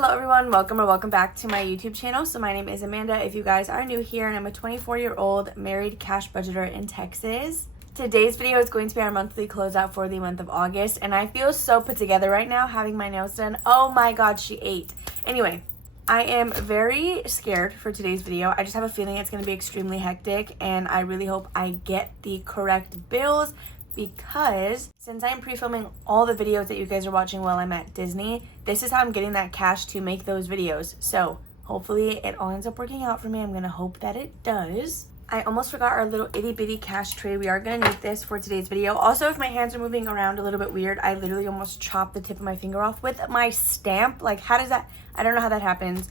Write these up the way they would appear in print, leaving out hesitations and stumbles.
Hello everyone, welcome or welcome back to my YouTube channel. So my name is Amanda if you guys are new here, and I'm a 24-year-old married cash budgeter in Texas. Today's video is going to be our monthly closeout for the month of August, and I feel so put together right now having my nails done. Oh my god, she ate. Anyway, I am very scared for today's video. I just have a feeling it's going to be extremely hectic, and I really hope I get the correct bills, because since I'm pre-filming all the videos that you guys are watching while I'm at Disney, this is how I'm getting that cash to make those videos. So hopefully it all ends up working out for me. I'm gonna hope that it does. I almost forgot our little itty bitty cash tray. We are gonna need this for today's video. Also, if my hands are moving around a little bit weird, I literally almost chopped the tip of my finger off with my stamp. Like, how does that, I don't know how that happens.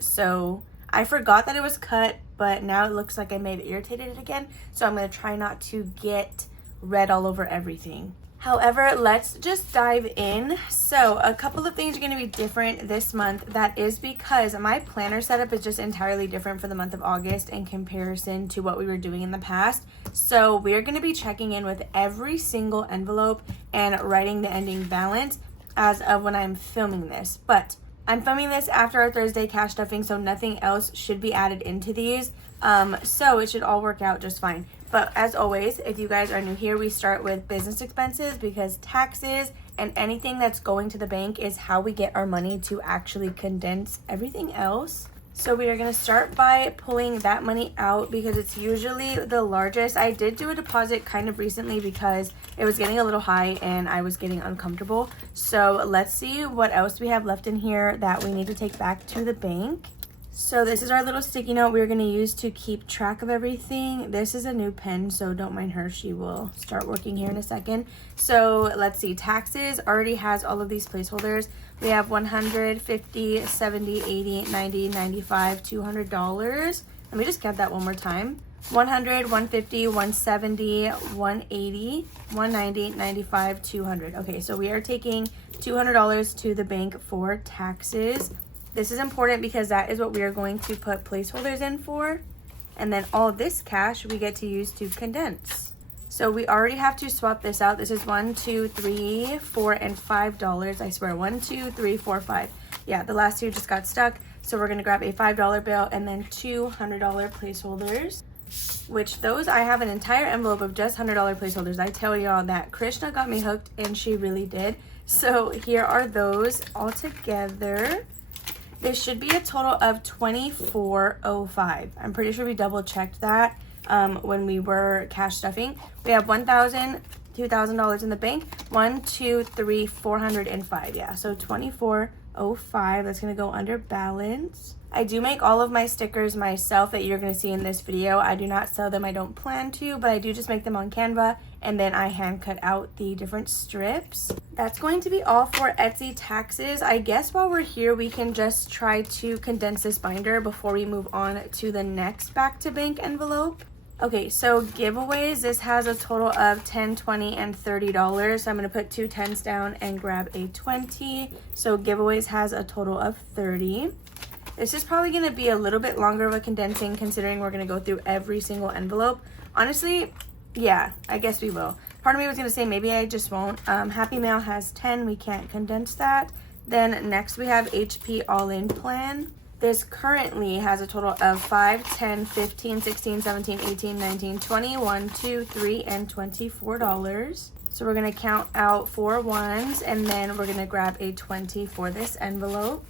So I forgot that it was cut, but now it looks like I may have irritated it again. So I'm gonna try not to get red all over everything. However, let's just dive in. So a couple of things are going to be different this month. That is because my planner setup is just entirely different for the month of August in comparison to what we were doing in the past. So we're going to be checking in with every single envelope and writing the ending balance as of when I'm filming this. But I'm filming this after our Thursday cash stuffing, so nothing else should be added into these. So it should all work out just fine. But as always, if you guys are new here, we start with business expenses, because taxes and anything that's going to the bank is how we get our money to actually condense everything else. So we are going to start by pulling that money out because it's usually the largest. I did do a deposit kind of recently because it was getting a little high and I was getting uncomfortable. So let's see what else we have left in here that we need to take back to the bank. So this is our little sticky note we're going to use to keep track of everything. This is a new pen, so don't mind her. She will start working here in a second. So let's see. Taxes already has all of these placeholders. We have $100, $50, $70, $80, $90, $95, $200. Let me just get that one more time. $100, $150, $170, $180, $190, $95, $200. Okay, so we are taking $200 to the bank for taxes. This is important because that is what we are going to put placeholders in for. And then all this cash we get to use to condense. So we already have to swap this out. This is $1, $2, $3, $4, and $5. I swear, $1, $2, $3, $4, $5. Yeah, the last two just got stuck. So we're gonna grab a $5 bill and then two $100 placeholders. Which those, I have an entire envelope of just $100 placeholders. I tell y'all that Krishna got me hooked, and she really did. So here are those all together. This should be a total of $24.05. I'm pretty sure we double checked that when we were cash stuffing. We have $1,000, $2,000 in the bank. 1, 2, 3, 405. Yeah, so $24.05. That's gonna go under balance. I do make all of my stickers myself that you're gonna see in this video. I do not sell them. I don't plan to, but I do just make them on Canva, and then I hand cut out the different strips. That's going to be all for Etsy taxes. I guess while we're here, we can just try to condense this binder before we move on to the next back to bank envelope. Okay, so giveaways, this has a total of $10, $20, and $30. So I'm gonna put two 10s down and grab a 20. So giveaways has a total of $30. This is probably gonna be a little bit longer of a condensing considering we're gonna go through every single envelope. Honestly, yeah, I guess we will. Part of me was going to say maybe I just won't. Happy Mail has 10. We can't condense that. Then next we have HP All-In Plan. This currently has a total of 5, 10, 15, 16, 17, 18, 19, 20, 1, 2, 3, and $24. So we're going to count out 4 ones, and then we're going to grab a 20 for this envelope.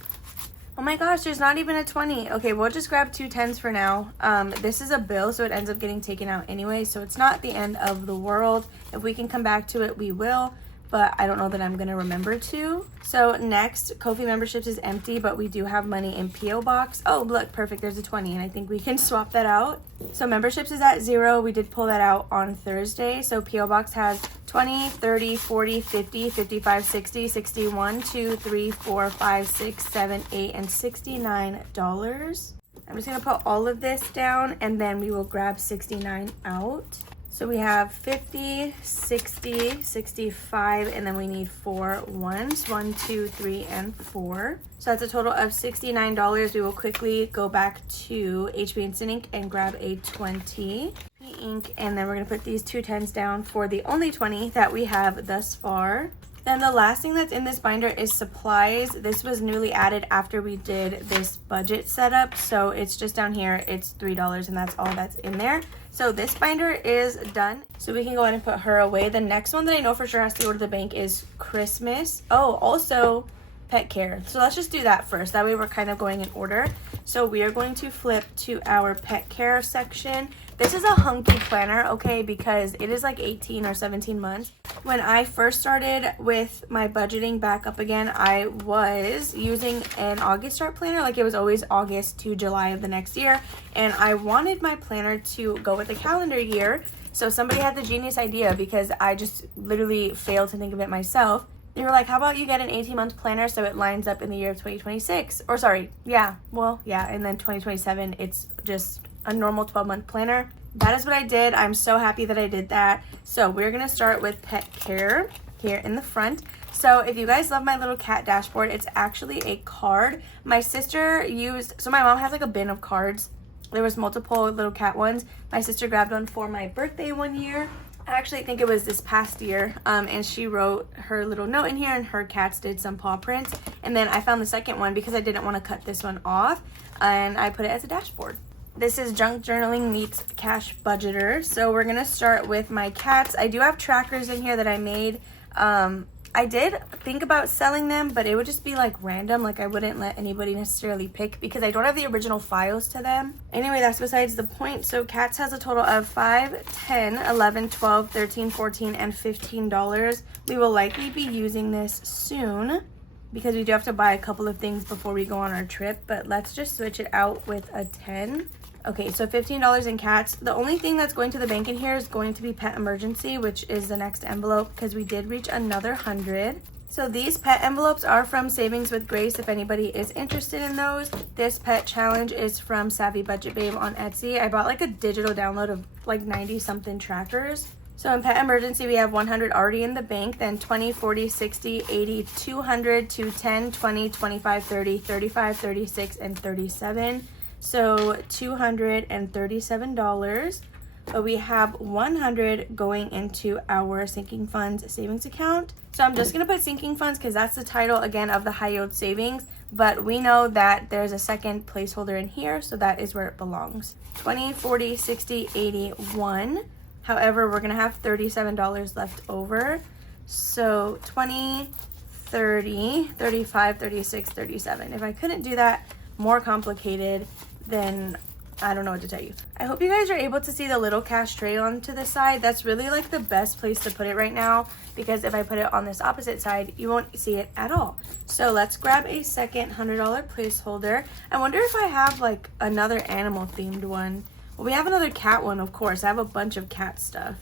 Oh my gosh, there's not even a 20. Okay, we'll just grab two 10s for now. This is a bill, so it ends up getting taken out anyway, so it's not the end of the world. If we can come back to it, we will, but I don't know that I'm gonna remember to. So next, Ko-fi memberships is empty, but we do have money in P.O. Box. Oh, look, perfect, there's a 20, and I think we can swap that out. So memberships is at 0. We did pull that out on Thursday. So P.O. Box has 20, 30, 40, 50, 55, 60, 61, 2, 3, 4, 5, 6, 7, 8, and $69. I'm just gonna put all of this down, and then we will grab 69 out. So we have 50, 60, 65, and then we need 4 ones. 1, 2, 3, and 4. So that's a total of $69. We will quickly go back to HB Instant Ink and grab a 20 ink, and then we're gonna put these two 10s down for the only 20 that we have thus far. Then the last thing that's in this binder is supplies. This was newly added after we did this budget setup. So it's just down here. It's $3 and that's all that's in there. So this binder is done. So we can go ahead and put her away. The next one that I know for sure has to go to the bank is Christmas. Oh, also pet care. So let's just do that first. That way we're kind of going in order. So we are going to flip to our pet care section. This is a hunky planner, okay, because it is like 18 or 17 months. When I first started with my budgeting back up again, I was using an August start planner. Like it was always August to July of the next year. And I wanted my planner to go with the calendar year. So somebody had the genius idea, because I just literally failed to think of it myself. They were like, how about you get an 18-month planner so it lines up in the year of 2026? Or sorry, yeah, and then 2027, it's just a normal 12-month planner. That is what I did. I'm so happy that I did that. So we're gonna start with pet care here in the front. So if you guys love my little cat dashboard, it's actually a card. My sister so my mom has like a bin of cards. There was multiple little cat ones. My sister grabbed one for my birthday one year. I actually think it was this past year, and she wrote her little note in here, and her cats did some paw prints. And then I found the second one because I didn't want to cut this one off, and I put it as a dashboard. This is Junk Journaling meets Cash Budgeter. So we're gonna start with my cats. I do have trackers in here that I made. I did think about selling them, but it would just be like random. Like I wouldn't let anybody necessarily pick because I don't have the original files to them. Anyway, that's besides the point. So cats has a total of $5, $10, $11, $12, $13, $14, and $15. We will likely be using this soon because we do have to buy a couple of things before we go on our trip, but let's just switch it out with a 10. Okay, so $15 in cats. The only thing that's going to the bank in here is going to be pet emergency, which is the next envelope because we did reach another 100. So these pet envelopes are from Savings with Grace if anybody is interested in those. This pet challenge is from Savvy Budget Babe on Etsy. I bought like a digital download of like 90 something trackers. So in pet emergency, we have 100 already in the bank, then 20, 40, 60, 80, 200, 210, 20, 25, 30, 35, 36, and 37. So $237, but we have 100 going into our sinking funds savings account. So I'm just gonna put sinking funds because that's the title again of the high yield savings, but we know that there's a second placeholder in here, so that is where it belongs. 20, 40, 60, 81. However, we're gonna have $37 left over. So 20, 30, 35, 36, 37. If I couldn't do that more complicated, then I don't know what to tell you. I hope you guys are able to see the little cash tray on to the side. That's really like the best place to put it right now, because if I put it on this opposite side, you won't see it at all. So let's grab a second $100 placeholder. I wonder if I have like another animal themed one. Well, we have another cat one, of course. I have a bunch of cat stuff.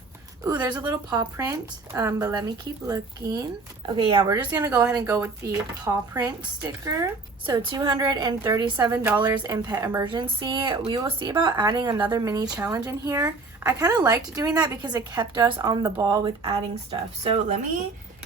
Ooh, there's a little paw print, but let me keep looking. Okay, yeah, we're just gonna go ahead and go with the paw print sticker. So $237 in pet emergency. We will see about adding another mini challenge in here. I kind of liked doing that because it kept us on the ball with adding stuff. So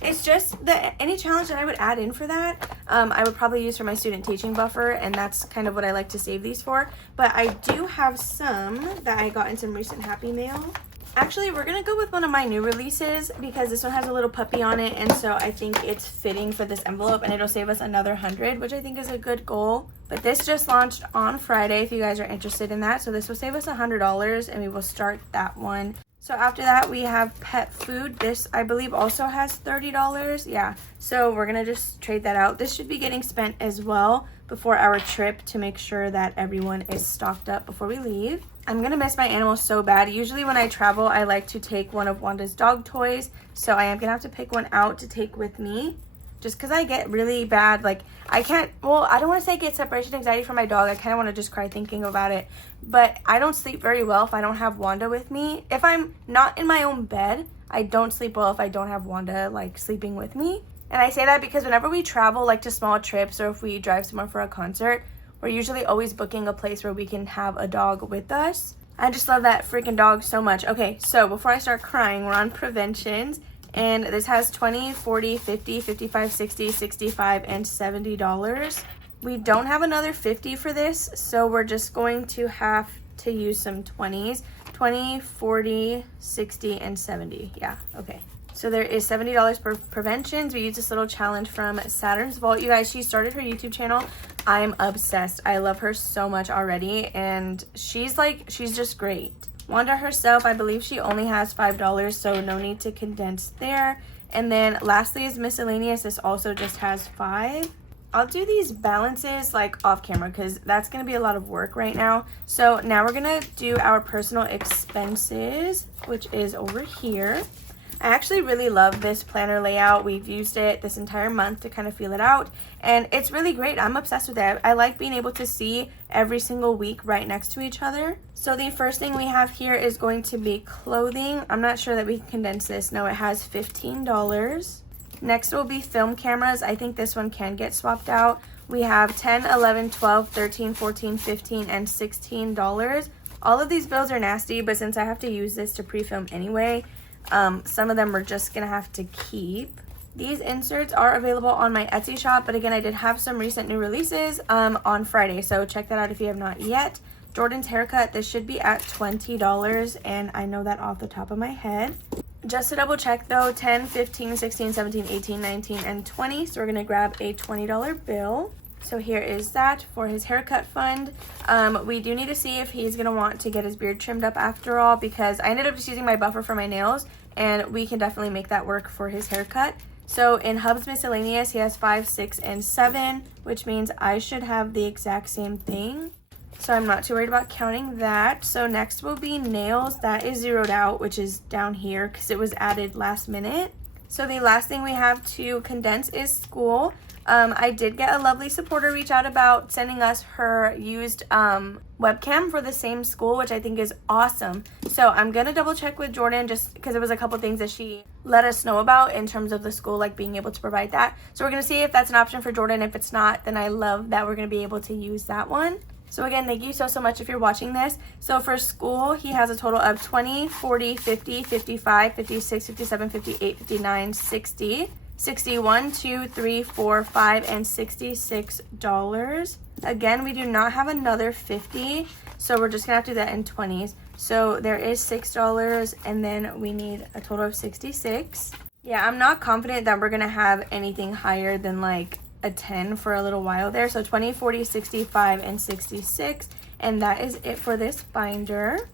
it's just any challenge that I would add in for that, I would probably use for my student teaching buffer, and that's kind of what I like to save these for. But I do have some that I got in some recent Happy Mail. Actually, we're gonna go with one of my new releases because this one has a little puppy on it, and so I think it's fitting for this envelope, and it'll save us another 100, which I think is a good goal. But this just launched on Friday if you guys are interested in that. So this will save us $100, and we will start that one. So after that, we have pet food. This, I believe, also has $30. Yeah, so we're gonna just trade that out. This should be getting spent as well before our trip to make sure that everyone is stocked up before we leave. I'm gonna miss my animals so bad. Usually when I travel, I like to take one of Wanda's dog toys. So I am gonna have to pick one out to take with me, just because I get really bad, like I don't want to say I get separation anxiety from my dog. I kind of want to just cry thinking about it. But I don't sleep very well if I don't have Wanda with me. If I'm not in my own bed, I don't sleep well if I don't have Wanda like sleeping with me. And I say that because whenever we travel like to small trips, or if we drive somewhere for a concert, we're usually always booking a place where we can have a dog with us. I just love that freaking dog so much. Okay, so before I start crying, we're on preventions. And this has 20, 40, 50, 55, 60, 65, and $70. We don't have another 50 for this, so we're just going to have to use some 20s. 20, 40, 60, and 70. Yeah, okay. So there is $70 for preventions. We use this little challenge from Saturn's Vault. You guys, she started her YouTube channel. I'm obsessed. I love her so much already, and she's just great. Wanda herself, I believe she only has $5, so no need to condense there. And then lastly is miscellaneous. This also just has $5. I'll do these balances like off camera because that's going to be a lot of work right now. So now we're going to do our personal expenses, which is over here. I actually really love this planner layout. We've used it this entire month to kind of feel it out, and it's really great. I'm obsessed with it. I like being able to see every single week right next to each other. So the first thing we have here is going to be clothing. I'm not sure that we can condense this. No, it has $15. Next will be film cameras. I think this one can get swapped out. We have $10, $11, $12, $13, $14, $15, and $16. All of these bills are nasty, but since I have to use this to pre-film anyway, some of them we're just gonna have to keep. These inserts are available on my Etsy shop, but again, I did have some recent new releases on Friday, so check that out if you have not yet. Jordan's haircut, this should be at $20, and I know that off the top of my head. Just to double check though, 10, 15, 16, 17, 18, 19, and 20, so we're gonna grab a $20 bill. So here is that for his haircut fund. We do need to see if he's gonna want to get his beard trimmed up after all, because I ended up just using my buffer for my nails, and we can definitely make that work for his haircut. So in Hub's miscellaneous, he has 5, 6, and 7, which means I should have the exact same thing. So I'm not too worried about counting that. So next will be nails. That is zeroed out, which is down here because it was added last minute. So the last thing we have to condense is school. I did get a lovely supporter reach out about sending us her used webcam for the same school, which I think is awesome. So I'm gonna double check with Jordan just because it was a couple things that she let us know about in terms of the school, like being able to provide that. So we're gonna see if that's an option for Jordan. If it's not, then I love that we're gonna be able to use that one. So again, thank you so much if you're watching this. So for school, he has a total of 20, 40, 50, 55, 56, 57, 58, 59, 60. 61, 2, 3, 4, 5, and $66. Again, we do not have another 50, so we're just gonna have to do that in 20s. So there is $6, and then we need a total of 66. Yeah, I'm not confident that we're gonna have anything higher than like a 10 for a little while there. So 20, 40, 65, and 66, and that is it for this binder.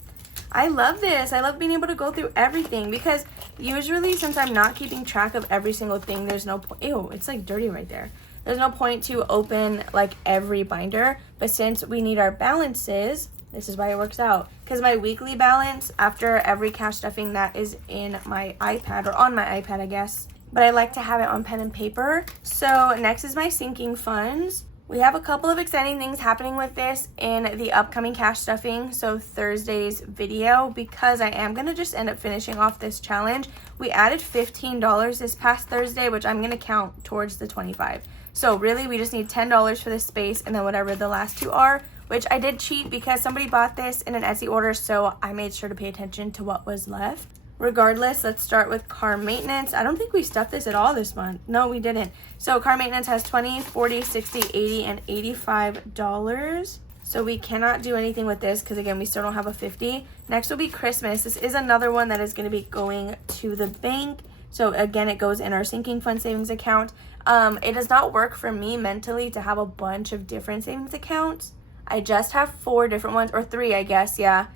I love this. I love being able to go through everything because usually since I'm not keeping track of every single thing, there's no point. Ew, it's like dirty right there. There's no point to open like every binder, but since we need our balances, this is why it works out. Because my weekly balance after every cash stuffing, that is in my iPad, or on my iPad, I guess. But I like to have it on pen and paper. So next is my sinking funds. We have a couple of exciting things happening with this in the upcoming cash stuffing, so Thursday's video, because I am going to just end up finishing off this challenge. We added $15 this past Thursday, which I'm going to count towards the 25. So really, we just need $10 for this space, and then whatever the last two are, which I did cheat because somebody bought this in an Etsy order, so I made sure to pay attention to what was left. Regardless, let's start with car maintenance. I don't think we stuffed this at all this month. No, we didn't. So car maintenance has 20, 40, 60, 80, and $85. So we cannot do anything with this because, again, we still don't have a 50. Next will be Christmas. This is another one that is going to be going to the bank. So, again, it goes in our sinking fund savings account. It does not work for me mentally to have a bunch of different savings accounts. I just have 4 different ones, or 3, I guess, yeah.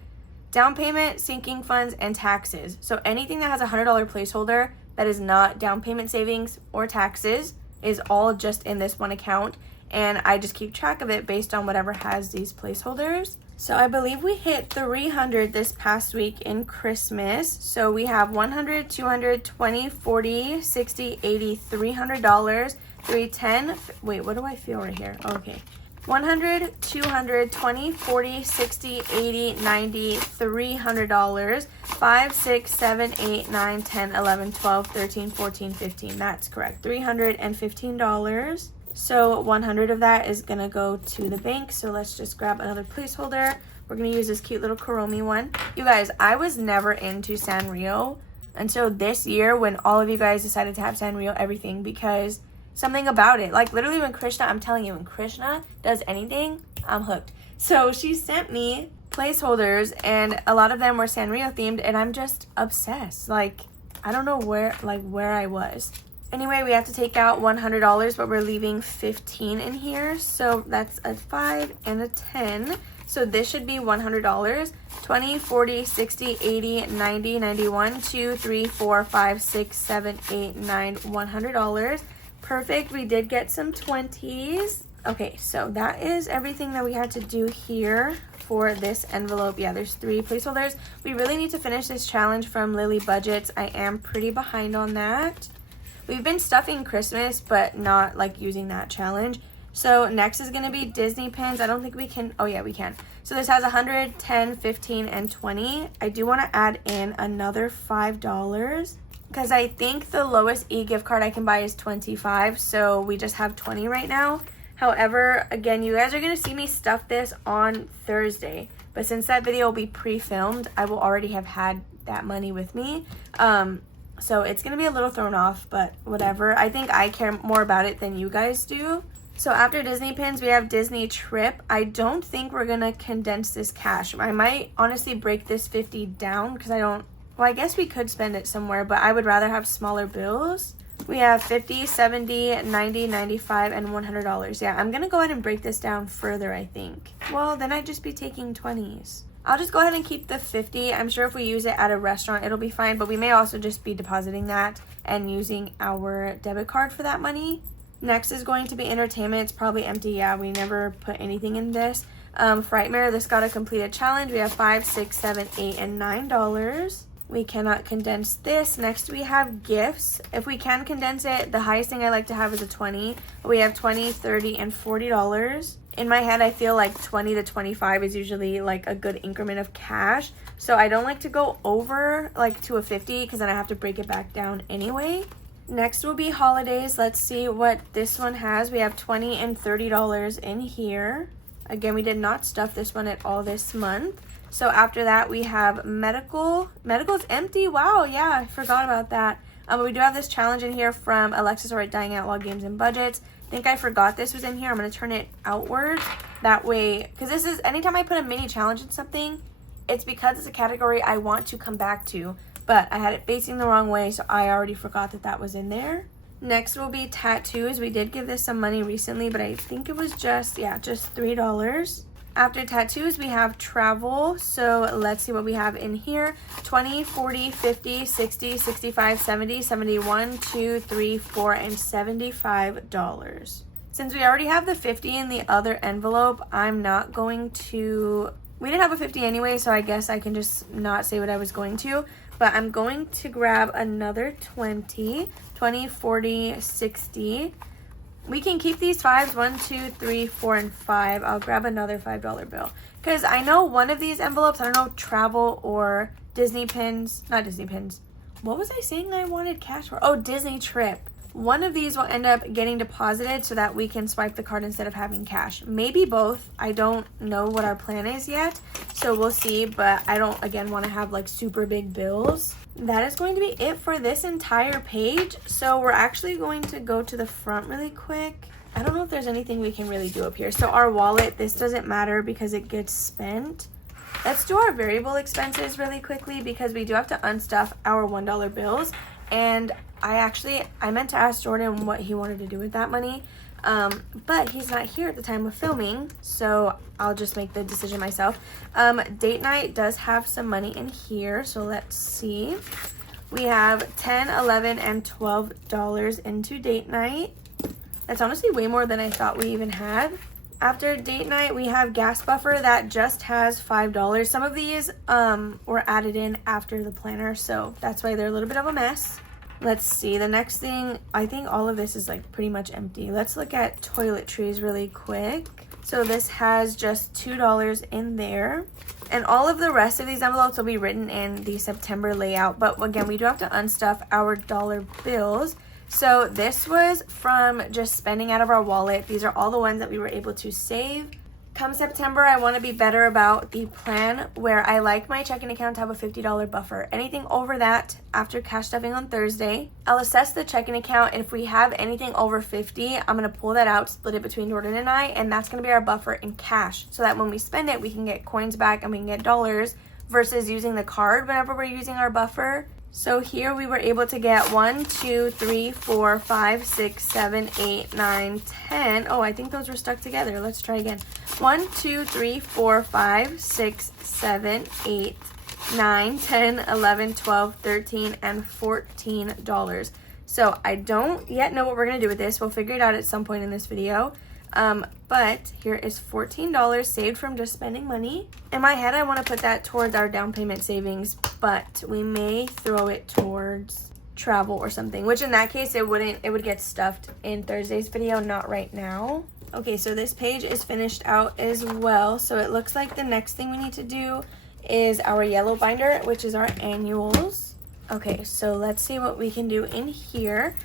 Down payment, sinking funds, and taxes. So anything that has a $100 placeholder that is not down payment savings or taxes is all just in this one account. And I just keep track of it based on whatever has these placeholders. So I believe we hit 300 this past week in Christmas. So we have 100, 200, 20, 40, 60, 80, $300, 310. Wait, what do I feel right here? Oh, okay. 100, 200, 20, 40, 60, 80, 90, $300, 5, 6, 7, 8, 9, 10, 11, 12, 13, 14, 15. That's correct. $315. So 100 of that is going to go to the bank. So let's just grab another placeholder. We're going to use this cute little Kuromi one. You guys, I was never into Sanrio until this year when all of you guys decided to have Sanrio everything, because something about it, like literally when Krishna, I'm telling you, when Krishna does anything, I'm hooked. So she sent me placeholders, and a lot of them were Sanrio themed, and I'm just obsessed. Like, I don't know where I was. Anyway, we have to take out $100, but we're leaving 15 in here. So that's a 5 and a 10. So this should be $100. 20, 40, 60, 80, 90, 91, 2, 3, 4, 5, 6, 7, 8, 9, $100. Perfect. We did get some 20s. Okay, so that is everything that we had to do here for this envelope. Yeah, there's 3 placeholders. We really need to finish this challenge from Lily Budgets. I am pretty behind on that. We've been stuffing Christmas, but not like using that challenge. So next is going to be Disney pins. I don't think we can. Oh yeah, we can. So this has 100, 10, 15, and 20. I do want to add in another $5 because I think the lowest e-gift card I can buy is 25. So we just have 20 right now. However, again, you guys are going to see me stuff this on Thursday. But since that video will be pre-filmed, I will already have had that money with me. So it's going to be a little thrown off, but whatever. I think I care more about it than you guys do. So after Disney pins, we have Disney trip. I don't think we're going to condense this cash. I might honestly break this 50 down because well, I guess we could spend it somewhere, but I would rather have smaller bills. We have 50, 70, 90, 95, and $100. Yeah, I'm going to go ahead and break this down further, I think. Well, then I'd just be taking 20s. I'll just go ahead and keep the 50. I'm sure if we use it at a restaurant, it'll be fine, but we may also just be depositing that and using our debit card for that money. Next is going to be entertainment. It's probably empty. Yeah, we never put anything in this. Frightmare, this got a completed challenge. We have $5, $6, $7, $8, and $9. We cannot condense this. Next we have gifts. If we can condense it, the highest thing I like to have is a 20. We have 20, 30, and $40. In my head, I feel like 20 to 25 is usually like a good increment of cash. So I don't like to go over like to a 50 because then I have to break it back down anyway. Next will be holidays. Let's see what this one has. We have $20 and $30 in here. Again, we did not stuff this one at all this month. So after that, we have medical. Medical's empty. Wow, yeah, I forgot about that. But we do have this challenge in here from Alexis or Dying Outlaw Games and Budgets. I think I forgot this was in here. I'm going to turn it outward. That way, because this is, anytime I put a mini challenge in something, it's because it's a category I want to come back to. But I had it facing the wrong way, so I already forgot that that was in there. Next will be tattoos. We did give this some money recently, but I think it was just $3. After tattoos, we have travel. So let's see what we have in here. 20, 40, 50, 60, 65, 70, 71, 2, 3, 4, and $75. Since we already have the 50 in the other envelope, I'm not going to... We didn't have a 50 anyway, so I guess I can just not say what I was going to. But I'm going to grab another 20, 40, 60. We can keep these 5s, 1, 2, 3, 4, and 5. I'll grab another $5 bill. Because I know one of these envelopes, I don't know, travel or Disney pins. Not Disney pins. What was I saying I wanted cash for? Oh, Disney trip. One of these will end up getting deposited so that we can swipe the card instead of having cash. Maybe both. I don't know what our plan is yet. So we'll see. But I don't, again, want to have like super big bills. That is going to be it for this entire page. So we're actually going to go to the front really quick. I don't know if there's anything we can really do up here. So our wallet, this doesn't matter because it gets spent. Let's do our variable expenses really quickly because we do have to unstuff our $1 bills. And I meant to ask Jordan what he wanted to do with that money. But he's not here at the time of filming, so I'll just make the decision myself. Date night does have some money in here, so let's see. We have $10, $11, and $12 into date night. That's honestly way more than I thought we even had. After date night, we have gas buffer that just has $5. Some of these were added in after the planner, so that's why they're a little bit of a mess. Let's see, the next thing, I think all of this is like pretty much empty. Let's look at toiletries really quick. So this has just $2 in there. And all of the rest of these envelopes will be written in the September layout. But again, we do have to unstuff our dollar bills. So this was from just spending out of our wallet. These are all the ones that we were able to save. Come September, I want to be better about the plan where I like my checking account to have a $50 buffer. Anything over that after cash stuffing on Thursday, I'll assess the checking account. And if we have anything over 50, I'm going to pull that out, split it between Jordan and I, and that's going to be our buffer in cash so that when we spend it, we can get coins back and we can get dollars versus using the card whenever we're using our buffer. So here we were able to get 1, 2, 3, 4, 5, 6, 7, 8, 9, 10. Oh, I think those were stuck together. Let's try again. 1, 2, 3, 4, 5, 6, 7, 8, 9, 10, 11, 12, 13, and $14. So I don't yet know what we're going to do with this. We'll figure it out at some point in this video. But here is $14 saved from just spending money. In my head, I want to put that towards our down payment savings, but we may throw it towards travel or something, which in that case, it would get stuffed in Thursday's video, not right now. Okay, so this page is finished out as well. So it looks like the next thing we need to do is our yellow binder, which is our annuals. Okay, so let's see what we can do in here.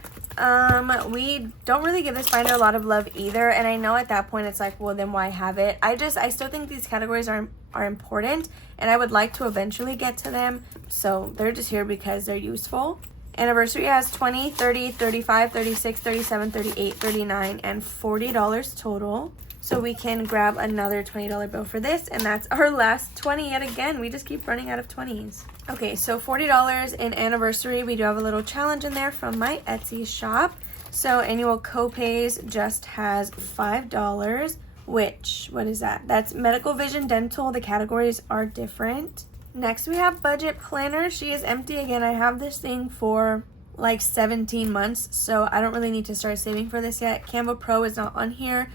We don't really give this binder a lot of love either, and I know at that point it's like, well, then why have it? I still think these categories are important, and I would like to eventually get to them, so they're just here because they're useful. Anniversary has 20, 30, 35, 36, 37, 38, 39, and $40 total. So we can grab another $20 bill for this, and that's our last 20 yet again. We just keep running out of 20s. Okay, so $40 in anniversary. We do have a little challenge in there from my Etsy shop. So annual copays just has $5, which, what is that? That's medical, vision, dental. The categories are different. Next, we have budget planner. She is empty again. I have this thing for like 17 months, so I don't really need to start saving for this yet. Canva Pro is not on here.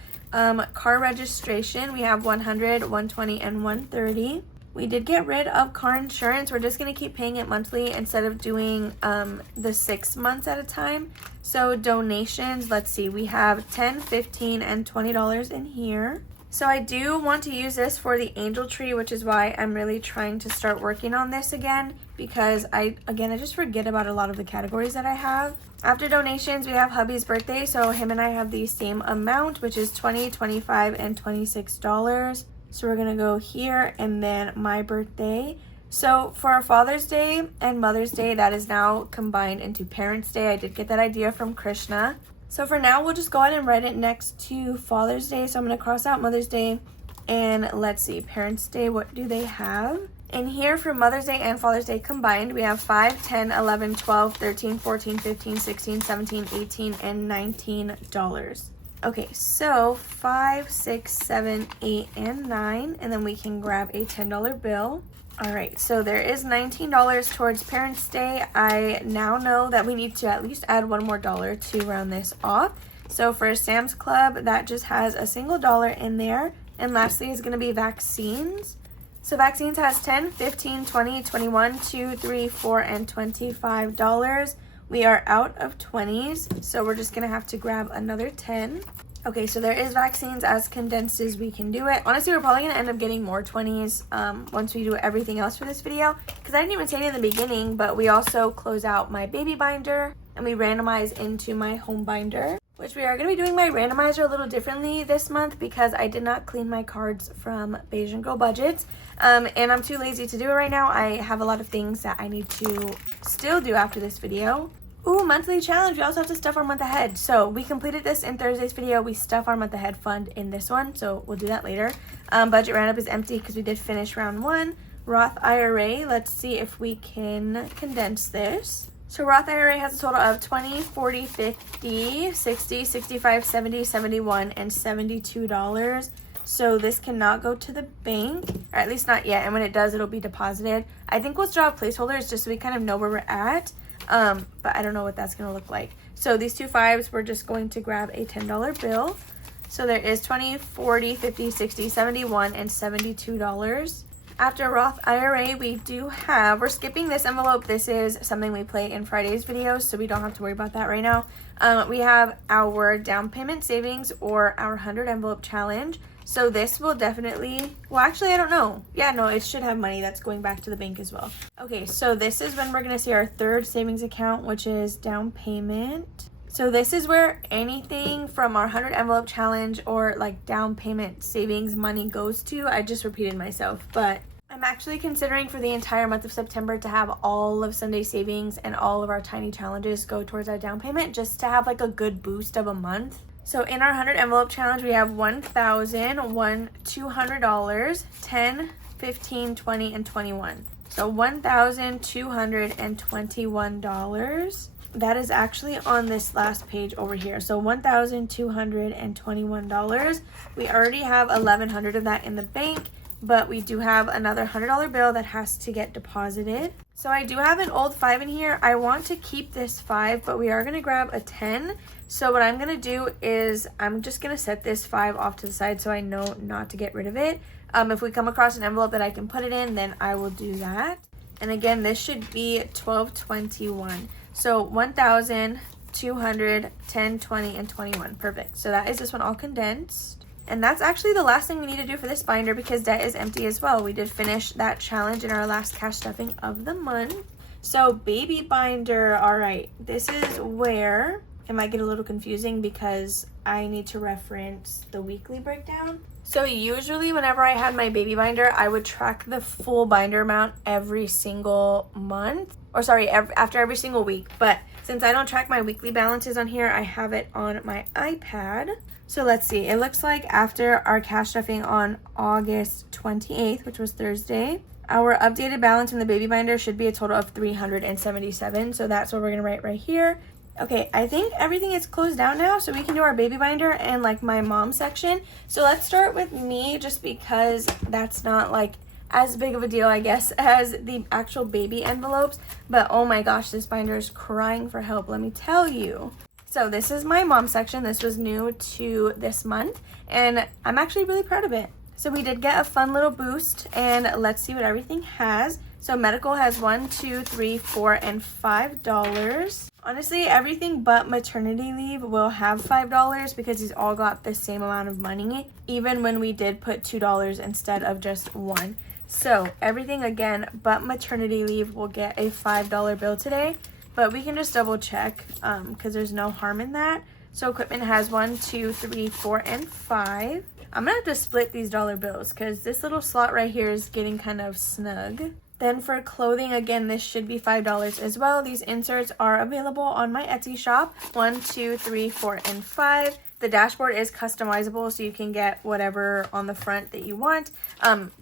Car registration, we have 100, 120, and 130. We did get rid of car insurance. We're just going to keep paying it monthly instead of doing the 6 months at a time. So donations, let's see, we have 10, 15, and $20 in here. So I do want to use this for the angel tree, which is why I'm really trying to start working on this again, because I just forget about a lot of the categories that I have. After donations, we have hubby's birthday, so him and I have the same amount, which is $20, $25, and $26. So we're gonna go here, and then my birthday. So for our Father's Day and Mother's Day, that is now combined into Parents' Day. I did get that idea from Krishna. So for now, we'll just go ahead and write it next to Father's Day. So I'm gonna cross out Mother's Day, and let's see, Parents' Day, what do they have? And here for Mother's Day and Father's Day combined, we have 5, 10, 11, 12, 13, 14, 15, 16, 17, 18, and $19. Okay, so 5, 6, 7, 8, and 9, and then we can grab a $10 bill. All right, so there is $19 towards Parents' Day. I now know that we need to at least add one more dollar to round this off. So for Sam's Club, that just has a single dollar in there. And lastly is gonna be vaccines. So vaccines has 10, 15, 20, 21, 2, 3, 4, and $25. We are out of 20s, so we're just gonna have to grab another 10. Okay, so there is vaccines as condensed as we can do it. Honestly, we're probably gonna end up getting more 20s once we do everything else for this video, because I didn't even say it in the beginning, but we also close out my baby binder and we randomize into my home binder, which we are going to be doing my randomizer a little differently this month because I did not clean my cards from Asian Girl Budgets, and I'm too lazy to do it right now. I have a lot of things that I need to still do after this video. Ooh, monthly challenge. We also have to stuff our month ahead. So we completed this in Thursday's video. We stuff our month ahead fund in this one, so we'll do that later. Budget roundup is empty because we did finish round 1. Roth IRA, let's see if we can condense this. So Roth IRA has a total of 20, 40, 50, 60, 65, 70, 71, and $72. So this cannot go to the bank, or at least not yet. And when it does, it'll be deposited. I think we'll draw placeholders just so we kind of know where we're at. But I don't know what that's going to look like. So these two 5s, we're just going to grab a $10 bill. So there is 20, 40, 50, 60, 71, and $72. After Roth IRA, we do have, we're skipping this envelope. This is something we play in Friday's videos, so we don't have to worry about that right now. We have our down payment savings or our 100 envelope challenge. So this will definitely, well, actually, I don't know. Yeah, no, it should have money that's going back to the bank as well. Okay, so this is when we're going to see our third savings account, which is down payment. So this is where anything from our 100 envelope challenge or like down payment savings money goes to. I just repeated myself, but I'm actually considering for the entire month of September to have all of Sunday savings and all of our tiny challenges go towards our down payment just to have like a good boost of a month. So in our 100 envelope challenge, we have $1,000, $200, 10, 15, 20, and 21. So $1,221. That is actually on this last page over here. So $1,221. We already have $1,100 of that in the bank, but we do have another $100 bill that has to get deposited. So I do have an old 5 in here. I want to keep this 5, but we are going to grab a 10. So what I'm going to do is I'm just going to set this 5 off to the side so I know not to get rid of it. If we come across an envelope that I can put it in, then I will do that. And again, this should be $1,221. So 1,200, 10, 20, and 21. Perfect. So that is this one all condensed. And that's actually the last thing we need to do for this binder because debt is empty as well. We did finish that challenge in our last cash stuffing of the month. So baby binder, all right. This is where it might get a little confusing because I need to reference the weekly breakdown. So usually whenever I had my baby binder, I would track the full binder amount every single month. Or sorry, after every single week. But since I don't track my weekly balances on here, I have it on my iPad. So let's see. It looks like after our cash stuffing on August 28th, which was Thursday, our updated balance in the baby binder should be a total of $377. So that's what we're going to write right here. Okay, I think everything is closed out now, so we can do our baby binder and like my mom section. So let's start with me just because that's not like as big of a deal, I guess, as the actual baby envelopes. But oh my gosh, this binder is crying for help, let me tell you. So this is my mom section. This was new to this month, and I'm actually really proud of it. So we did get a fun little boost, and let's see what everything has. So medical has $1, $2, $3, $4, and $5. Honestly, everything but maternity leave will have $5 because these all got the same amount of money, even when we did put $2 instead of just $1. So everything again but maternity leave will get a $5 bill today, but we can just double check because there's no harm in that. So equipment has $1, $2, $3, $4, and $5. I'm gonna have to split these dollar bills because this little slot right here is getting kind of snug. Then for clothing, again, this should be $5 as well. These inserts are available on my Etsy shop. 1, 2, 3, 4, and 5. The dashboard is customizable, so you can get whatever on the front that you want.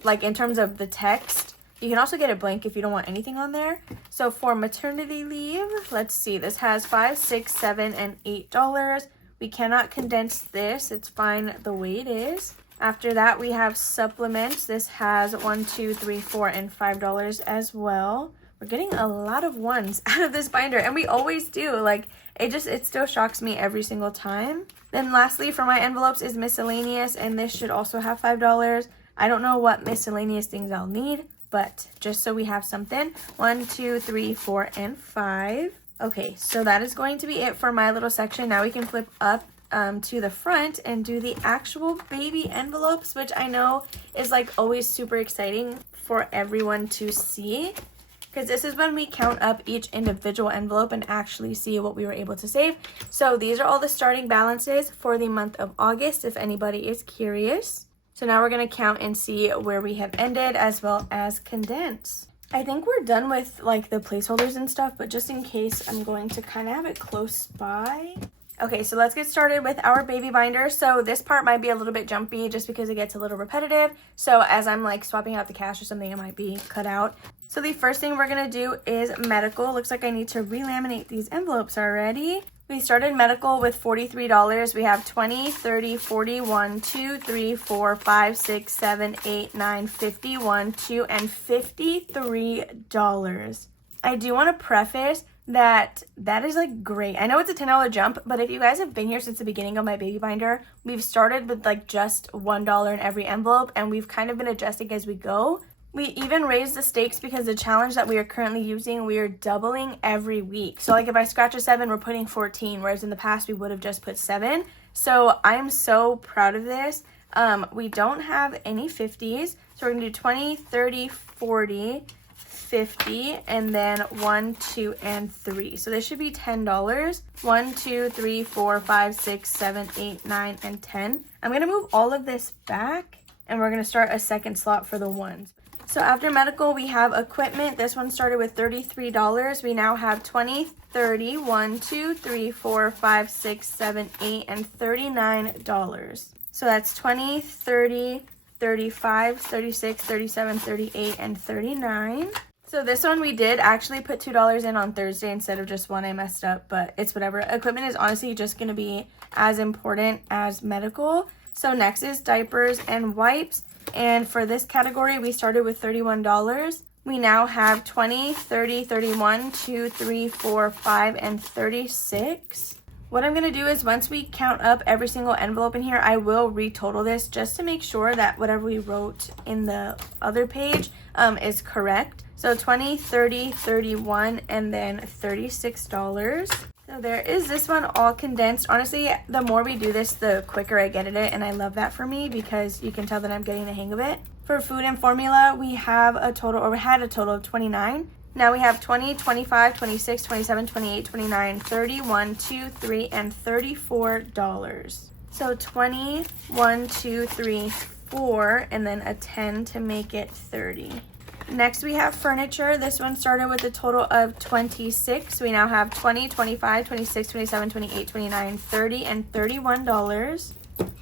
Like in terms of the text, you can also get it blank if you don't want anything on there. So for maternity leave, let's see. This has $5, $6, $7, and $8. We cannot condense this. It's fine the way it is. After that, we have supplements. This has $1, $2, $3, $4, and $5 as well. We're getting a lot of ones out of this binder, and we always do. Like, it still shocks me every single time. Then lastly, for my envelopes is miscellaneous, and this should also have $5. I don't know what miscellaneous things I'll need, but just so we have something. 1, 2, 3, 4, and 5. Okay, so that is going to be it for my little section. Now we can flip up to the front and do the actual baby envelopes, which I know is like always super exciting for everyone to see, because this is when we count up each individual envelope and actually see what we were able to save. So these are all the starting balances for the month of August, if anybody is curious. So now we're going to count and see where we have ended as well as condense. I think we're done with like the placeholders and stuff, but just in case, I'm going to kind of have it close by. Okay, so let's get started with our baby binder. So this part might be a little bit jumpy just because it gets a little repetitive. So as I'm like swapping out the cash or something, it might be cut out. So the first thing we're gonna do is medical. Looks like I need to relaminate these envelopes already. We started medical with $43. We have 20, 30, 41, 2, 3, 4, 5, 6, 7, 8, 9, 51, 2, and $53. I do want to preface that is like great. I know it's a $10 jump, but if you guys have been here since the beginning of my baby binder, we've started with like just $1 in every envelope, and we've kind of been adjusting as we go. We even raised the stakes because the challenge that we are currently using, we are doubling every week. So like if I scratch a 7, we're putting 14, whereas in the past we would have just put 7. So I'm so proud of this. We don't have any 50s, so we're gonna do 20, 30, 40, 50, and then 1, 2, and 3. So this should be $10. 1, 2, 3, 4, 5, 6, 7, 8, 9, and 10. I'm gonna move all of this back, and we're gonna start a second slot for the ones. So after medical, we have equipment. This one started with $33. We now have 20, 30, 1, 2, 3, 4, 5, 6, 7, 8, and $39. So that's 20, 30, 35, 36, 37, 38, and 39. So this one we did actually put $2 in on Thursday instead of just one. I messed up, but it's whatever. Equipment is honestly just going to be as important as medical. So next is diapers and wipes. And for this category, we started with $31. We now have 20, 30, 31, 2, 3, 4, 5, and 36. What I'm going to do is once we count up every single envelope in here, I will retotal this just to make sure that whatever we wrote in the other page is correct. So 20, 30, 31, and then $36. So there is this one all condensed. Honestly, the more we do this, the quicker I get at it, and I love that for me because you can tell that I'm getting the hang of it. For food and formula, we have a total, or we had a total of 29. Now we have 20, 25, 26, 27, 28, 29, 31, 2, 3, and $34. So 20, 1, 2, 3, 4, and then a 10 to make it 30. Next we have furniture. This one started with a total of 26. We now have 20, 25, 26, 27, 28, 29, 30, and $31.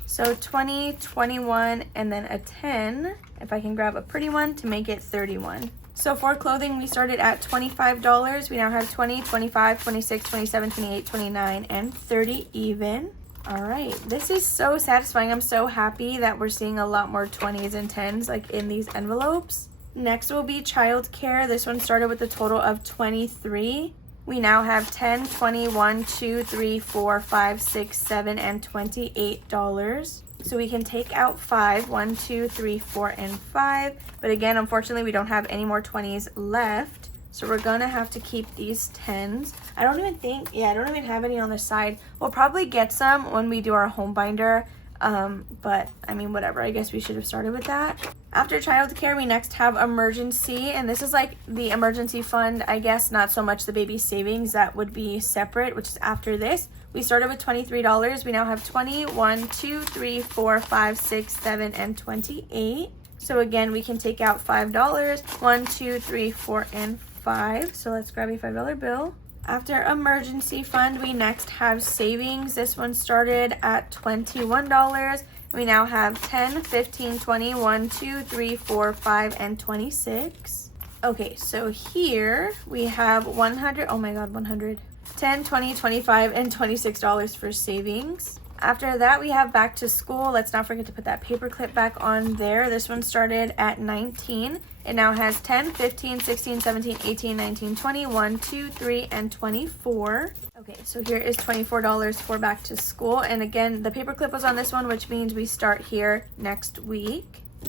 So 20, 21, and then a 10, if I can grab a pretty one, to make it 31. So for clothing, we started at $25. We now have 20, 25, 26, 27, 28, 29, and 30 even. All right, this is so satisfying. I'm so happy that we're seeing a lot more 20s and 10s like in these envelopes. Next will be childcare. This one started with a total of 23. We now have 10, 21, 2, 3, 4, 5, 6, 7, and $28. So we can take out 5, 1, 2, 3, 4, and 5. But again, unfortunately, we don't have any more 20s left. So we're gonna have to keep these 10s. I don't even have any on the side. We'll probably get some when we do our home binder. But I mean, whatever, I guess we should have started with that. After childcare, we next have emergency, and this is like the emergency fund, I guess, not so much the baby savings. That would be separate, which is after this. We started with $23. We now have 20, 1, 2, 3, 4, 5, 6, 7, and 28. So again, we can take out $5. 1, 2, 3, 4, and 5. So let's grab a $5 bill. After emergency fund, we next have savings. This one started at $21. We now have 10, 15, 20, 1, 2, 3, 4, 5, and 26. Okay, so here we have 100, oh my god, 100. 10, 20, 25, and $26 for savings. After that, we have back to school. Let's not forget to put that paper clip back on there. This one started at 19. It now has 10, 15, 16, 17, 18, 19, 20, 1, 2, 3, and 24. Okay, so here is $24 for back to school. And again, the paper clip was on this one, which means we start here next week.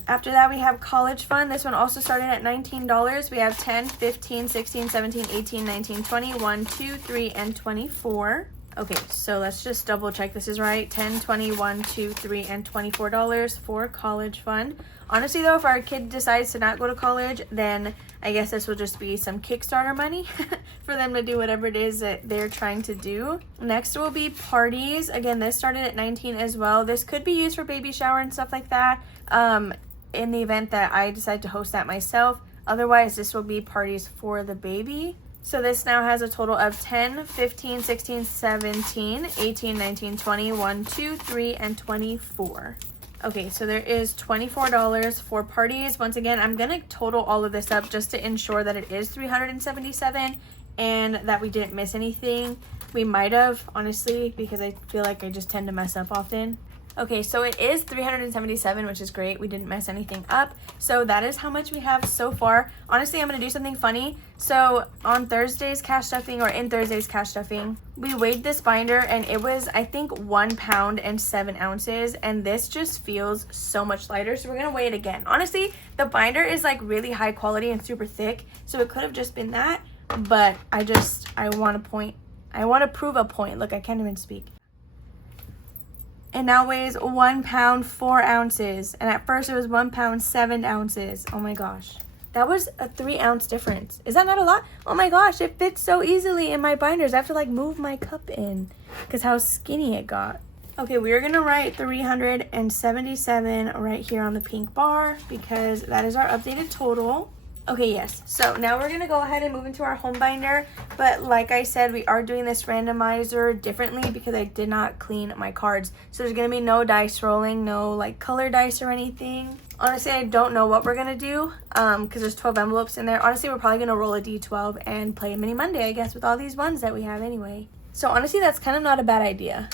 After that, we have college fund. This one also started at $19. We have 10, 15, 16, 17, 18, 19, 20, 1, 2, 3, and 24. Okay, so let's just double check this is right. 10, 20, 1, 2, 3, and $24 for college fund. Honestly though, if our kid decides to not go to college, then I guess this will just be some Kickstarter money for them to do whatever it is that they're trying to do. Next will be parties. Again, this started at 19 as well. This could be used for baby shower and stuff like that, in the event that I decide to host that myself. Otherwise, this will be parties for the baby. So this now has a total of 10, 15, 16, 17, 18, 19, 20, 1, 2, 3, and 24. Okay, so there is $24 for parties. Once again, I'm going to total all of this up just to ensure that it is $377 and that we didn't miss anything. We might have, honestly, because I feel like I just tend to mess up often. Okay, so it is $377, which is great. We didn't mess anything up. So that is how much we have so far. Honestly, I'm going to do something funny. So on Thursday's cash stuffing, or in Thursday's cash stuffing, we weighed this binder and it was, I think, 1 pound and 7 ounces. And this just feels so much lighter. So we're going to weigh it again. Honestly, the binder is like really high quality and super thick. So it could have just been that. But I want to prove a point. Look, I can't even speak. It now weighs 1 pound 4 ounces, and at first it was 1 pound 7 ounces. Oh my gosh, that was a 3 ounce difference. Is that not a lot? Oh my gosh, it fits so easily in my binders. I have to like move my cup in because how skinny it got. Okay, we are gonna write 377 right here on the pink bar because that is our updated total. Okay, yes, so now we're gonna go ahead and move into our home binder, but like I said, we are doing this randomizer differently because I did not clean my cards. So there's gonna be no dice rolling, no like color dice or anything. Honestly, I don't know what we're gonna do because there's 12 envelopes in there. Honestly, we're probably gonna roll a D12 and play a mini Monday, I guess, with all these ones that we have anyway. So honestly, that's kind of not a bad idea.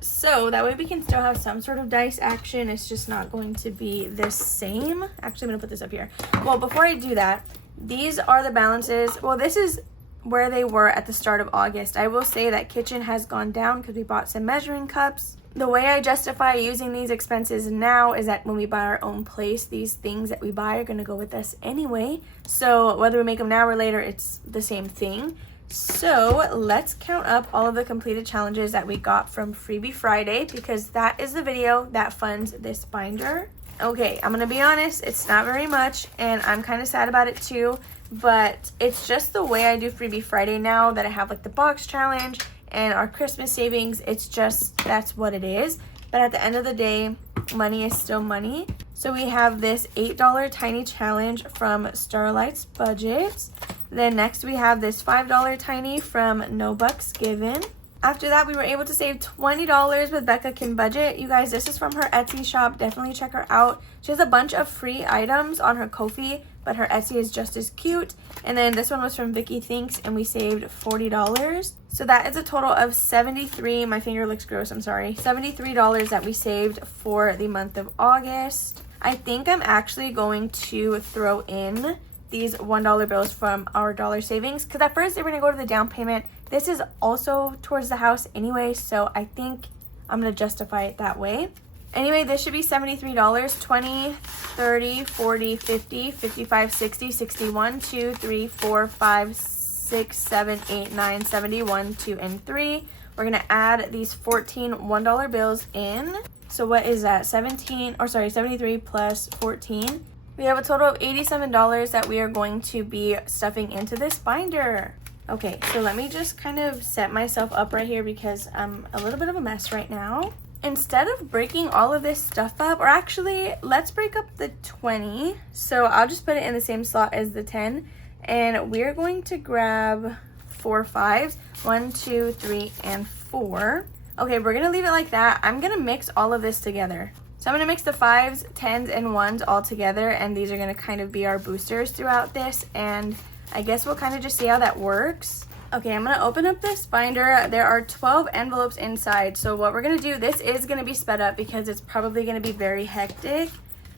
So that way we can still have some sort of dice action. It's just not going to be the same. Actually, I'm gonna put this up here. Well, before I do that, these are the balances. Well, this is where they were at the start of August. I will say that kitchen has gone down because we bought some measuring cups. The way I justify using these expenses now is that when we buy our own place, these things that we buy are going to go with us anyway. So whether we make them now or later, it's the same thing. So let's count up all of the completed challenges that we got from Freebie Friday, because that is the video that funds this binder. Okay, I'm going to be honest, it's not very much, and I'm kind of sad about it too, but it's just the way I do Freebie Friday now that I have like the box challenge and our Christmas savings. It's just, that's what it is. But at the end of the day, money is still money. So we have this $8 tiny challenge from Starlight's Budget. Then next we have this $5 tiny from No Bucks Given. After that, we were able to save $20 with Becca Can Budget. You guys, this is from her Etsy shop. Definitely check her out. She has a bunch of free items on her Ko-fi, but her Etsy is just as cute. And then this one was from Vicky Thinks, and we saved $40. So that is a total of $73. My finger looks gross, I'm sorry. $73 that we saved for the month of August. I think I'm actually going to throw in these $1 bills from our dollar savings, because at first they were going to go to the down payment. This is also towards the house anyway, so I think I'm going to justify it that way. Anyway, this should be $73. 20, 30, 40, 50, 55, 60, 61, 2, 3, 4, 5, 6, 7, 8, 9, 71, 2, and 3. We're going to add these 14 $1 bills in. So what is that? 73 plus 14. We have a total of $87 that we are going to be stuffing into this binder. Okay, so let me just kind of set myself up right here because I'm a little bit of a mess right now. Instead of breaking all of this stuff up, or actually, let's break up the 20. So I'll just put it in the same slot as the 10. And we're going to grab 4 5s. 1, 2, 3, and 4. Okay, we're gonna leave it like that. I'm gonna mix all of this together. So I'm gonna mix the 5s, 10s, and 1s all together, and these are gonna kind of be our boosters throughout this, and I guess we'll kind of just see how that works. Okay, I'm gonna open up this binder. There are 12 envelopes inside, so what we're gonna do, this is gonna be sped up because it's probably gonna be very hectic,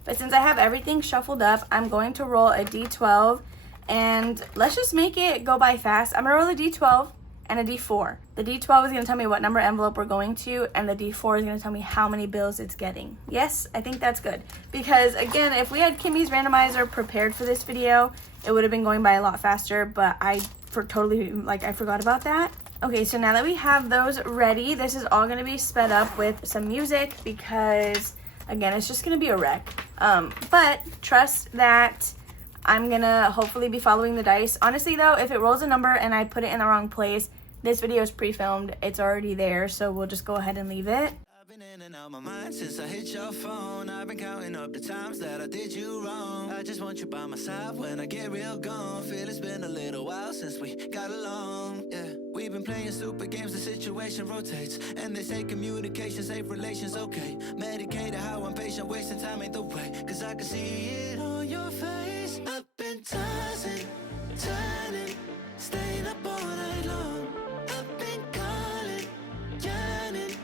but since I have everything shuffled up, I'm going to roll a D12, and let's just make it go by fast. I'm gonna roll a D12 and a D4. The D12 is gonna tell me what number envelope we're going to, and the D4 is gonna tell me how many bills it's getting. Yes, I think that's good. Because again, if we had Kimmy's randomizer prepared for this video, it would have been going by a lot faster, but I forgot about that. Okay, so now that we have those ready, this is all gonna be sped up with some music because again, it's just gonna be a wreck. But trust that I'm gonna hopefully be following the dice. Honestly though, if it rolls a number and I put it in the wrong place, this video is pre-filmed. It's already there, so we'll just go ahead and leave it. I've been in and out my mind since I hit your phone. I've been counting up the times that I did you wrong. I just want you by my side when I get real gone. Feel it's been a little while since we got along. Yeah, we've been playing stupid games, the situation rotates, and they say communication, safe relations, okay. Medicated how I'm patient, wasting time ain't the way, cause I can see it on your face. I've been tossing, turning, staying up all night long. I've been calling, yearning,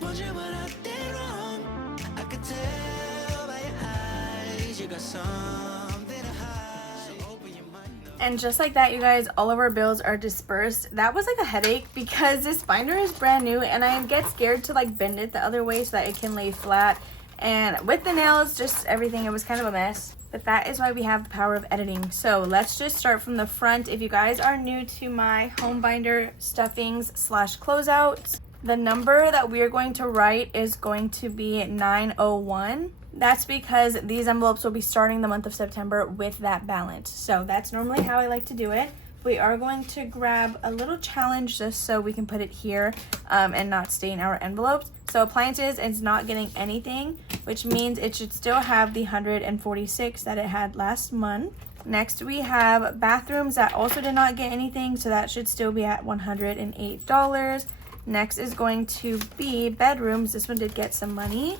wondering what I did wrong. I could tell by your eyes you got something to hide. So open your mind up. And just like that, you guys, all of our bills are dispersed. That was like a headache because this binder is brand new and I get scared to like bend it the other way so that it can lay flat. And with the nails, just everything, it was kind of a mess. But that is why we have the power of editing. So let's just start from the front. If you guys are new to my home binder stuffings / closeouts, the number that we're going to write is going to be 901. That's because these envelopes will be starting the month of September with that balance. So that's normally how I like to do it. We are going to grab a little challenge just so we can put it here and not stain our envelopes. So appliances is not getting anything, which means it should still have the 146 that it had last month. Next we have bathrooms that also did not get anything, so that should still be at $108. Next is going to be bedrooms. This one did get some money.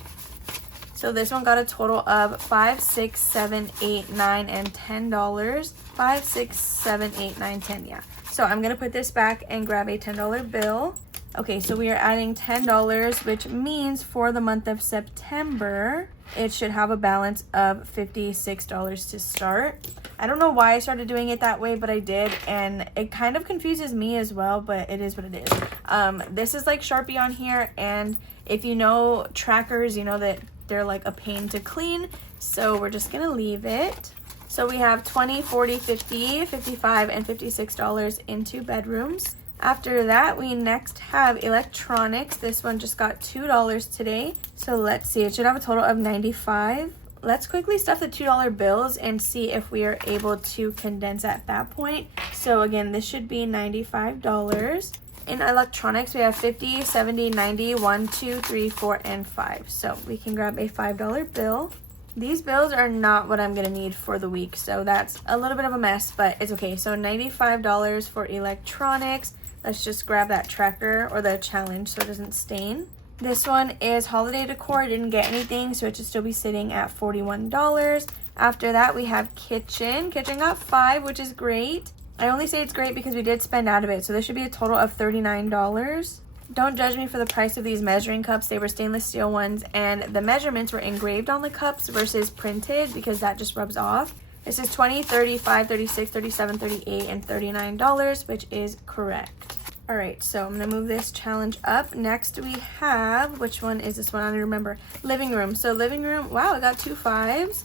So this one got a total of $5, $6, $7, $8, $9, and $10. $5, $6, $7, $8, $9, $10, yeah. So I'm gonna put this back and grab a $10 bill. Okay, so we are adding $10, which means for the month of September, it should have a balance of $56 to start. I don't know why I started doing it that way, but I did, and it kind of confuses me as well, but it is what it is. This is like Sharpie on here, and if you know trackers, you know that they're like a pain to clean, so we're just gonna leave it. So we have $20, $40, $50, $55, and $56 into bedrooms. After that, we next have electronics. This one just got $2 today. So let's see, it should have a total of $95. Let's quickly stuff the $2 bills and see if we are able to condense at that point. So again, this should be $95. In electronics, we have 50, 70, 90, 1, 2, 3, 4, and 5. So we can grab a $5 bill. These bills are not what I'm gonna need for the week, so that's a little bit of a mess, but it's okay. So $95 for electronics. Let's just grab that tracker or the challenge so it doesn't stain. This one is holiday decor. I didn't get anything, so it should still be sitting at $41. After that, we have kitchen. Kitchen got 5, which is great. I only say it's great because we did spend out of it, so this should be a total of $39. Don't judge me for the price of these measuring cups. They were stainless steel ones, and the measurements were engraved on the cups versus printed because that just rubs off. This is $20, $35, $36, $37, $38, and $39, which is correct. All right, so I'm gonna move this challenge up. Next we have, which one is this one? I don't remember. Living room. So living room, wow, it got 2 5s.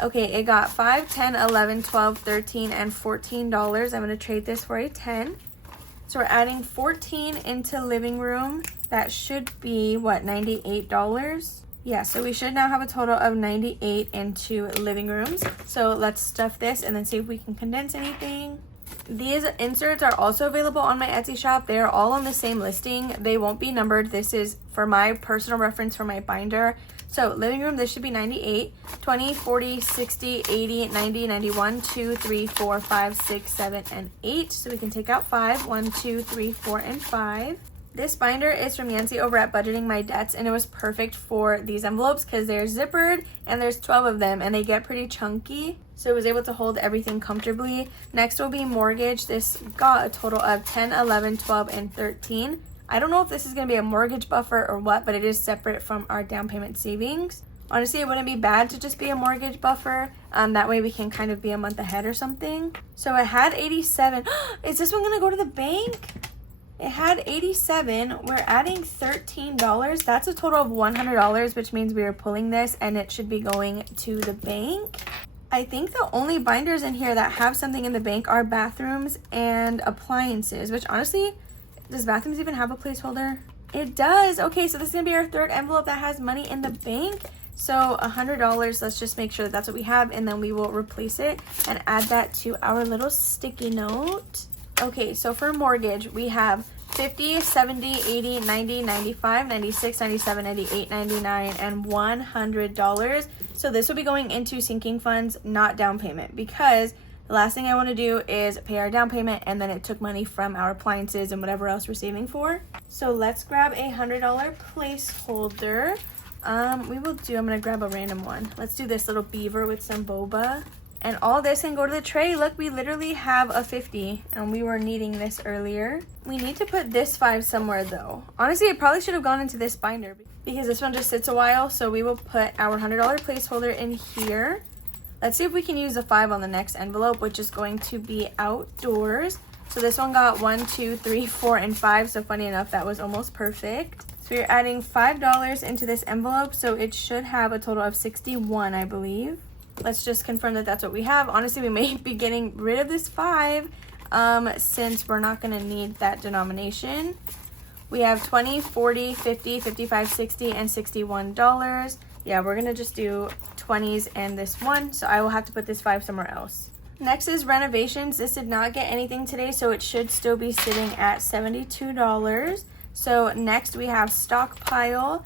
Okay, it got $5, $10, $11, $12, $13, and $14. I'm gonna trade this for a 10. So we're adding 14 into living room. That should be, what, $98? Yeah, so we should now have a total of 98 into living rooms. So let's stuff this and then see if we can condense anything. These inserts are also available on my Etsy shop. They are all on the same listing. They won't be numbered. This is for my personal reference for my binder. So living room, this should be 98, 20, 40, 60, 80, 90, 91, 2, 3, 4, 5, 6, 7, and 8. So we can take out 5, 1, 2, 3, 4, and 5. This binder is from Yancy over at Budgeting My Debts, and it was perfect for these envelopes because they're zippered and there's 12 of them and they get pretty chunky. So it was able to hold everything comfortably. Next will be mortgage. This got a total of 10, 11, 12, and 13. I don't know if this is going to be a mortgage buffer or what, but it is separate from our down payment savings. Honestly, it wouldn't be bad to just be a mortgage buffer. That way we can kind of be a month ahead or something. So it had 87. Is this one going to go to the bank? It had 87. We're adding $13. That's a total of $100, which means we are pulling this and it should be going to the bank. I think the only binders in here that have something in the bank are bathrooms and appliances, which honestly, does bathrooms even have a placeholder? It does. Okay, so this is gonna be our third envelope that has money in the bank. So $100, let's just make sure that that's what we have, and then we will replace it and add that to our little sticky note. Okay, so for mortgage, we have 50, 70, 80, 90, 95, 96, 97, 98, 99, and $100. So this will be going into sinking funds, not down payment, because the last thing I want to do is pay our down payment and then it took money from our appliances and whatever else we're saving for. So let's grab a $100 placeholder. I'm gonna grab a random one. Let's do this little beaver with some boba. And all this can go to the tray. Look, we literally have a 50 and we were needing this earlier. We need to put this 5 somewhere though. Honestly, it probably should have gone into this binder because this one just sits a while. So we will put our $100 placeholder in here. Let's see if we can use a 5 on the next envelope, which is going to be outdoors. So this one got 1, 2, 3, 4, and 5. So funny enough, that was almost perfect. So we're adding $5 into this envelope. So it should have a total of 61, I believe. Let's just confirm that that's what we have. Honestly, we may be getting rid of this 5 since we're not going to need that denomination. We have 20, 40, 50, 55, 60, and $61. Yeah, we're going to just do 20s and this one. So I will have to put this 5 somewhere else. Next is renovations. This did not get anything today, so it should still be sitting at $72. So next we have stockpile.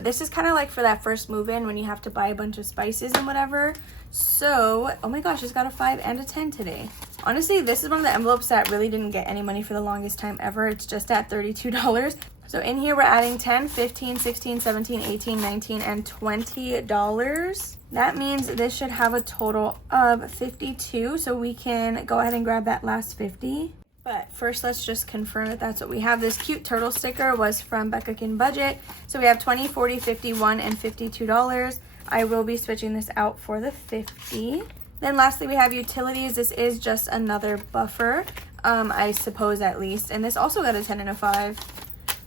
This is kind of like for that first move in when you have to buy a bunch of spices and whatever. So, oh my gosh, it's got a 5 and a 10 today. Honestly, this is one of the envelopes that really didn't get any money for the longest time ever. It's just at $32. So in here, we're adding $10, $15, $16, $17, $18, $19, and $20. That means this should have a total of $52. So we can go ahead and grab that last $50. But first, let's just confirm that that's what we have. This cute turtle sticker was from Becca Can Budget. So we have $20, $40, $51, and $52. I will be switching this out for the $50. Then lastly, we have utilities. This is just another buffer, I suppose at least. And this also got a 10 and a 5.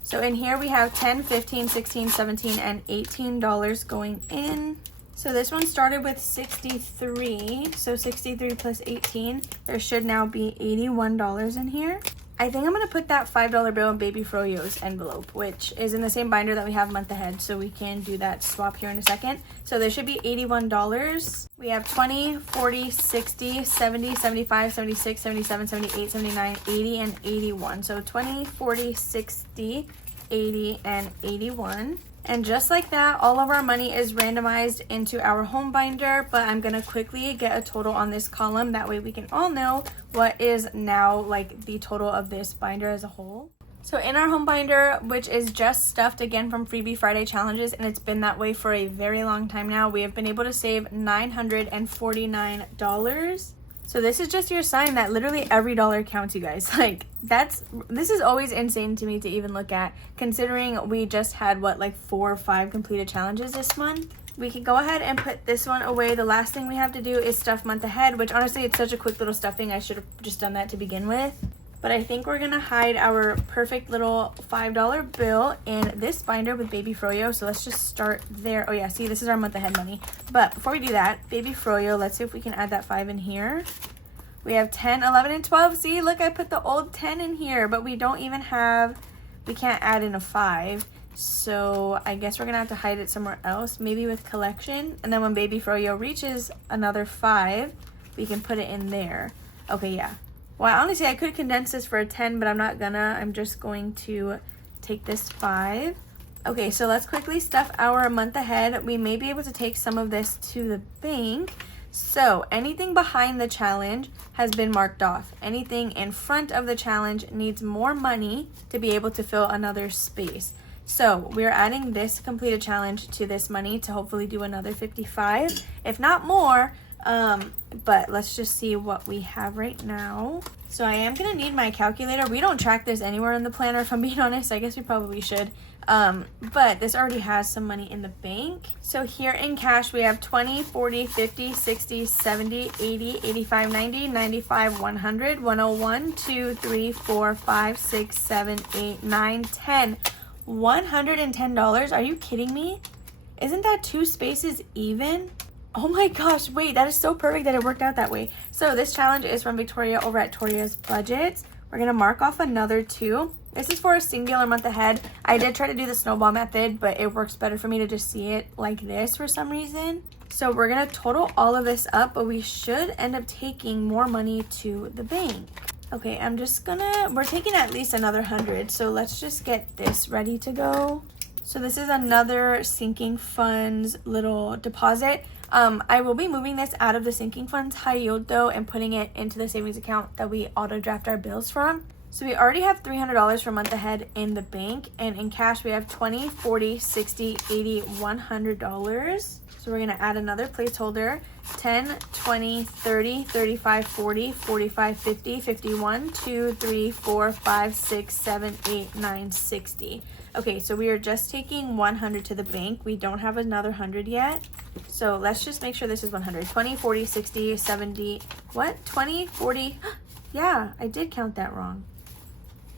So in here we have $10, $15, $16, $17, and $18 going in. So this one started with 63. So 63 plus 18, there should now be $81 in here. I think I'm going to put that $5 bill in Baby Froyo's envelope, which is in the same binder that we have month ahead. So we can do that swap here in a second. So there should be $81. We have 20, 40, 60, 70, 75, 76, 77, 78, 79, 80, and 81. So 20, 40, 60, 80, and 81. And just like that, all of our money is randomized into our home binder, but I'm going to quickly get a total on this column. That way we can all know what is now like the total of this binder as a whole. So in our home binder, which is just stuffed again from Freebie Friday challenges, and it's been that way for a very long time now, we have been able to save $949. So this is just your sign that literally every dollar counts, you guys. Like this is always insane to me to even look at, considering we just had what, like 4 or 5 completed challenges this month. We can go ahead and put this one away. The last thing we have to do is stuff month ahead, which honestly it's such a quick little stuffing. I should have just done that to begin with. But I think we're gonna hide our perfect little $5 bill in this binder with Baby Froyo. So let's just start there. Oh yeah, see, this is our month ahead money. But before we do that, Baby Froyo, let's see if we can add that 5 in here. We have 10, 11, and 12. See, look, I put the old 10 in here, but we don't even have, we can't add in a 5. So I guess we're gonna have to hide it somewhere else, maybe with collection. And then when Baby Froyo reaches another 5, we can put it in there. Okay, yeah. Well, honestly, I could condense this for a 10, but I'm not gonna. I'm just going to take this 5. Okay, so let's quickly stuff our month ahead. We may be able to take some of this to the bank. So anything behind the challenge has been marked off. Anything in front of the challenge needs more money to be able to fill another space. So we're adding this completed challenge to this money to hopefully do another 55, if not more. But let's just see what we have right now. So I am gonna need my calculator. We don't track this anywhere in the planner, if I'm being honest. I guess we probably should. But this already has some money in the bank. So here in cash, we have 20, 40, 50, 60, 70, 80, 85, 90, 95, 100, 101, 2, 3, 4, 5, 6, 7, 8, 9, 10. $110. Are you kidding me? Isn't that 2 spaces even? Oh my gosh, wait, that is so perfect that it worked out that way. So this challenge is from Victoria over at Toria's Budgets. We're gonna mark off another 2. This is for a singular month ahead. I did try to do the snowball method, but it works better for me to just see it like this for some reason. So we're gonna total all of this up, but we should end up taking more money to the bank. Okay, we're taking at least another 100. So let's just get this ready to go. So this is another sinking funds little deposit. I will be moving this out of the sinking funds high yield though and putting it into the savings account that we auto draft our bills from. So we already have $300 for month ahead in the bank, and in cash we have 20, 40, 60, 80, $100. So we're gonna add another placeholder, 10, 20, 30, 35, 40, 45, 50, 51, 2, 3, 4, 5, 6, 7, 8, 9, 60. Okay, so we are just taking 100 to the bank. We don't have another 100 yet. So let's just make sure this is 100. 20, 40, 60, 70, what? 20, 40, yeah, I did count that wrong.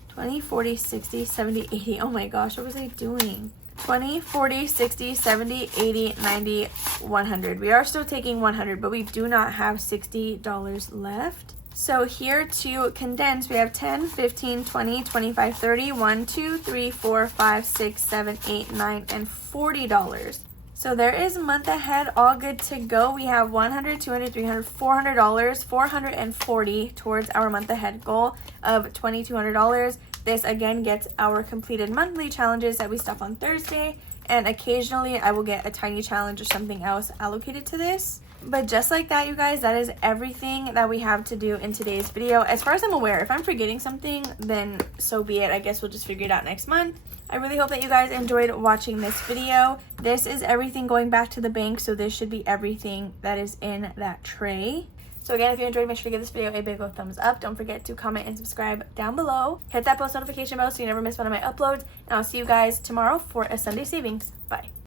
20, 40, 60, 70, 80. Oh my gosh, what was I doing? 20, 40, 60, 70, 80, 90, 100. We are still taking 100, but we do not have $60 left. So here to condense, we have 10, 15, 20, 25, 30, 1, 2, 3, 4, 5, 6, 7, 8, 9, and $40. So there is month ahead, all good to go. We have $100, $200, $300, $400, $440 towards our month ahead goal of $2,200. This again gets our completed monthly challenges that we stuff on Thursday, and occasionally I will get a tiny challenge or something else allocated to this. But just like that, you guys, that is everything that we have to do in today's video. As far as I'm aware, if I'm forgetting something, then so be it. I guess we'll just figure it out next month. I really hope that you guys enjoyed watching this video. This is everything going back to the bank, so this should be everything that is in that tray. So again, if you enjoyed, make sure to give this video a big old thumbs up. Don't forget to comment and subscribe down below. Hit that post notification bell so you never miss one of my uploads. And I'll see you guys tomorrow for a Sunday savings. Bye.